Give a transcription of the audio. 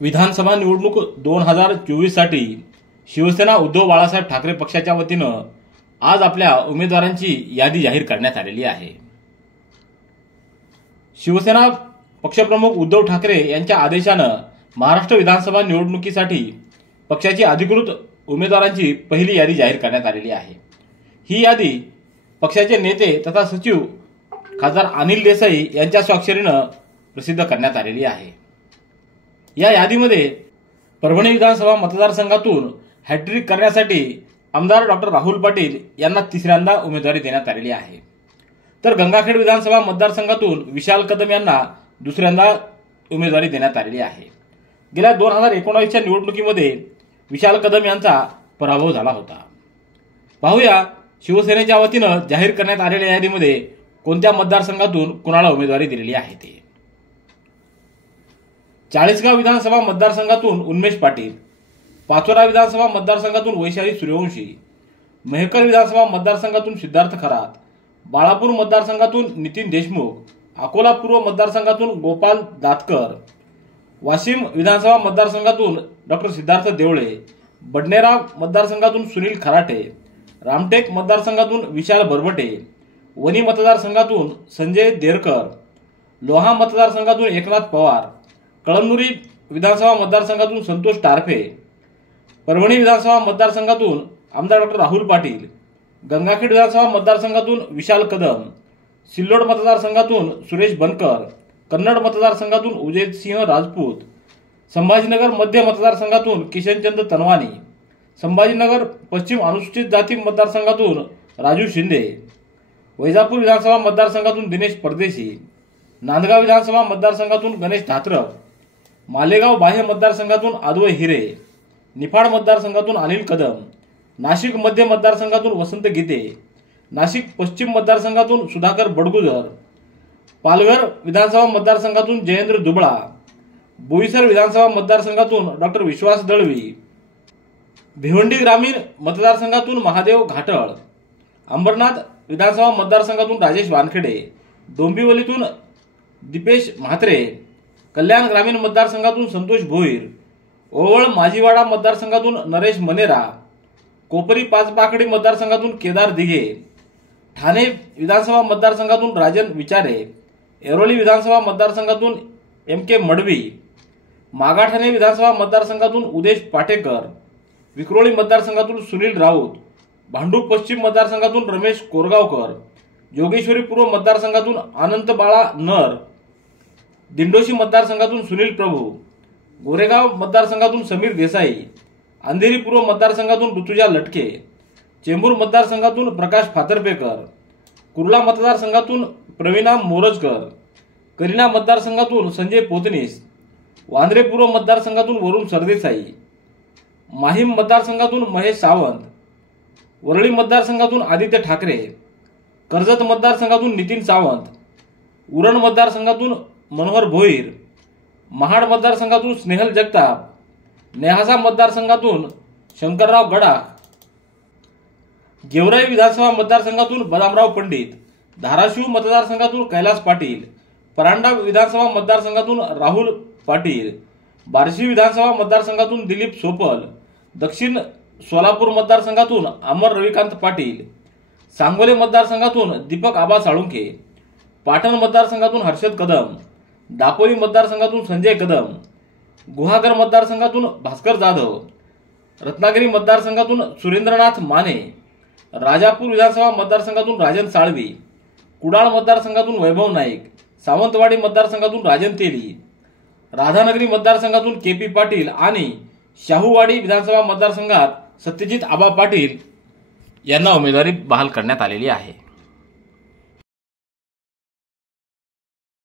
विधानसभा निवडणूक 2024 साठी शिवसेना उद्धव बाळासाहेब ठाकरे पक्षाच्या वतीनं आज आपल्या उमेदवारांची यादी जाहीर करण्यात आलेली आहे। शिवसेना पक्षप्रमुख उद्धव ठाकरे यांच्या आदेशानं महाराष्ट्र विधानसभा निवडणुकीसाठी पक्षाची अधिकृत उमेदवारांची पहिली यादी जाहीर करण्यात आलेली आहे। ही यादी पक्षाचे नेते तथा सचिव खासदार अनिल देसाई यांच्या स्वाक्षरीनं प्रसिद्ध करण्यात आलेली आहे। या यादीमध्ये परभणी विधानसभा मतदारसंघातून हॅट्रिक करण्यासाठी आमदार डॉक्टर राहुल पाटील यांना तिसऱ्यांदा उमेदवारी देण्यात आलेली आहे। तर गंगाखेड विधानसभा मतदारसंघातून विशाल कदम यांना दुसऱ्यांदा उमेदवारी देण्यात आलेली आहे। गेल्या 2019च्या निवडणुकीमध्ये विशाल कदम यांचा पराभव झाला होता। पाहूया शिवसेनेच्या वतीनं जाहीर करण्यात आलेल्या यादीमध्ये कोणत्या मतदारसंघातून कुणाला उमेदवारी दिलेली आहे ते। चाळीसगाव विधानसभा मतदारसंघातून उन्मेष पाटील, पाचोरा विधानसभा मतदारसंघातून वैशाली सूर्यवंशी, मेहकर विधानसभा मतदारसंघातून सिद्धार्थ खरात, बाळापूर मतदारसंघातून नितीन देशमुख, अकोला पूर्व मतदारसंघातून गोपाल दातकर, वाशिम विधानसभा मतदारसंघातून डॉक्टर सिद्धार्थ देवळे, बडनेरा मतदारसंघातून सुनील खराटे, रामटेक मतदारसंघातून विशाल बरबटे, वनी मतदारसंघातून संजय देरकर, लोहा मतदारसंघातून एकनाथ पवार, कळमनुरी विधानसभा मतदारसंघातून संतोष टारफे, परभणी विधानसभा मतदारसंघातून आमदार डॉक्टर राहुल पाटील, गंगाखेड विधानसभा मतदारसंघातून विशाल कदम, सिल्लोड मतदारसंघातून सुरेश बनकर, कन्नड मतदारसंघातून उदयसिंह राजपूत, संभाजीनगर मध्य मतदारसंघातून किशनचंद तनवानी, संभाजीनगर पश्चिम अनुसूचित जाती मतदारसंघातून राजू शिंदे, वैजापूर विधानसभा मतदारसंघातून दिनेश परदेशी, नांदगाव विधानसभा मतदारसंघातून गणेश धात्रक, मालेगाव बाह्य मतदारसंघातून आदवय हिरे, निफाड मतदारसंघातून अनिल कदम, नाशिक मध्य मतदारसंघातून वसंत गीते, नाशिक पश्चिम मतदारसंघातून सुधाकर बडगुजर, पालघर विधानसभा मतदारसंघातून जयेंद्र दुबळा, बोईसर विधानसभा मतदारसंघातून डॉक्टर विश्वास दळवी, भिवंडी ग्रामीण मतदारसंघातून महादेव घाटळ, अंबरनाथ विधानसभा मतदारसंघातून राजेश वानखेडे, डोंबिवलीतून दीपेश म्हात्रे, कल्याण ग्रामीण मतदारसंघातून संतोष भोईर, ओवळ माजीवाडा मतदारसंघातून नरेश मनेरा, कोपरी पाचपाखडी मतदारसंघातून केदार दिघे, ठाणे विधानसभा मतदारसंघातून राजन विचारे, ऐरोली विधानसभा मतदारसंघातून MK मडवी, मागाठाणे विधानसभा मतदारसंघातून उदेश पाटेकर, विक्रोळी मतदारसंघातून सुनील राऊत, भांडूप पश्चिम मतदारसंघातून रमेश कोरगावकर, जोगेश्वरी पूर्व मतदारसंघातून अनंत बाळा नर, दिंडोशी मतदारसंघातून सुनील प्रभू, गोरेगाव मतदारसंघातून समीर देसाई, अंधेरी पूर्व मतदारसंघातून ऋतुजा लटके, चेंबूर मतदारसंघातून प्रकाश फातर्पेकर, कुर्ला मतदारसंघातून प्रवीणा मोरजकर, करीना मतदारसंघातून संजय पोतनीस, वांद्रे पूर्व मतदारसंघातून वरुण सरदेसाई, माहीम मतदारसंघातून महेश सावंत, वरळी मतदारसंघातून आदित्य ठाकरे, कर्जत मतदारसंघातून नितीन सावंत, उरण मतदारसंघातून मनोहर भोईर, महाड मतदारसंघातून स्नेहल जगताप, नेहासा मतदारसंघातून शंकरराव गडाख, गेवराई विधानसभा मतदारसंघातून बदामराव पंडित, धाराशिव मतदारसंघातून कैलास पाटील, परांडा विधानसभा मतदारसंघातून राहुल पाटील, बार्शी विधानसभा मतदारसंघातून दिलीप सोपल, दक्षिण सोलापूर मतदारसंघातून अमर रविकांत पाटील, सांगोले मतदारसंघातून दीपक आबा साळुंके, पाटण मतदारसंघातून हर्षद कदम, दापोली मतदारसंघातून संजय कदम, गुहागर मतदारसंघातून भास्कर जाधव, रत्नागिरी मतदारसंघातून सुरेंद्रनाथ माने, राजापूर विधानसभा मतदारसंघातून राजन साळवी, कुडाळ मतदारसंघातून वैभव नाईक, सावंतवाडी मतदारसंघातून राजन तेली, राधानगरी मतदारसंघातून KP पाटील आणि शाहूवाडी विधानसभा मतदारसंघात सत्यजित आबा पाटील यांना उमेदवारी बहाल करण्यात आलेली आहे।